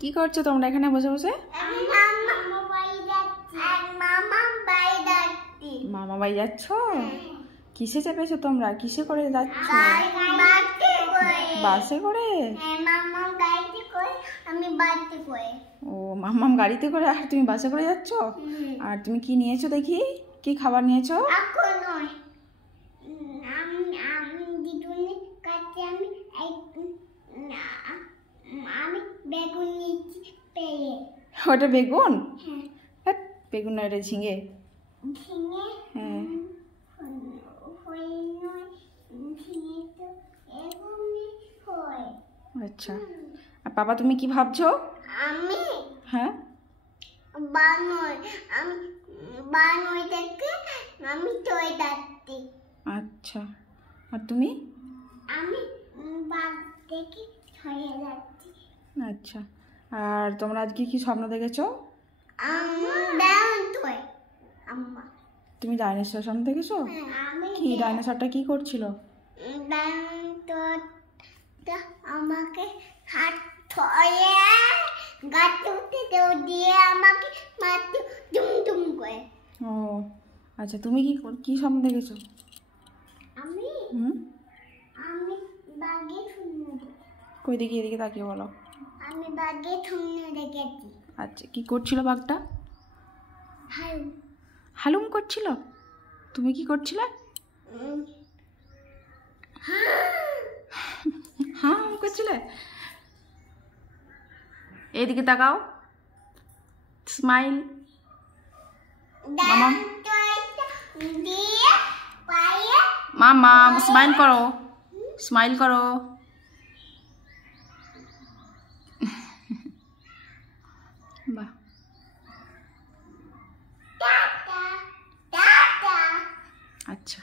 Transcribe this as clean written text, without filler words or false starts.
কি করছো তোমরা এখানে বসে বসে? মামা বাড়ি যাচ্ছ? কিসে চেপেছো তোমরা? কিসে করে যাচ্ছ? বাসে করে? ও মাম্মাম গাড়িতে করে আর তুমি বাসে করে যাচ্ছ? আর তুমি কি নিয়েছো দেখি? কি খাবার নিয়েছো? ওটা বেগুন? বেগুন না, এটা ঝিঙে। হ্যাঁ। আচ্ছা, আর বাবা তুমি কি ভাবছো? আমি হ্যাঁ আমি তোই যাচ্ছি। আচ্ছা, আর তুমি? আমি বাঘ দেখে হয়ে যাচ্ছি। আচ্ছা, আর তোমরা আজকে কি স্বপ্ন দেখেছো? তুমি ডাইনোসর স্বপ্ন দেখেছো? কি ডাইনোসরটা কি করছিল? আমাকে হাত ধরে গাছে উঠে দিয়ে আমাকে মারতে দুম দুম করে। ও আচ্ছা, তুমি কি স্বপ্ন দেখেছো? আমি আমি বাঘের স্বপ্ন দেখেছি। কই দেখি, এদিকে তাকিয়ে বলো। আমি বাঘের স্বপ্ন দেখেছি। আচ্ছা, কি করছিল বাঘটা? হালুম হালুম করছিল? তুমি কি করছিলে? হ্যাঁ করছিলে। এদিকে তাকাও, স্মাইল। মামা মামা স্মাইল করো, স্মাইল করো। বাহ, আচ্ছা।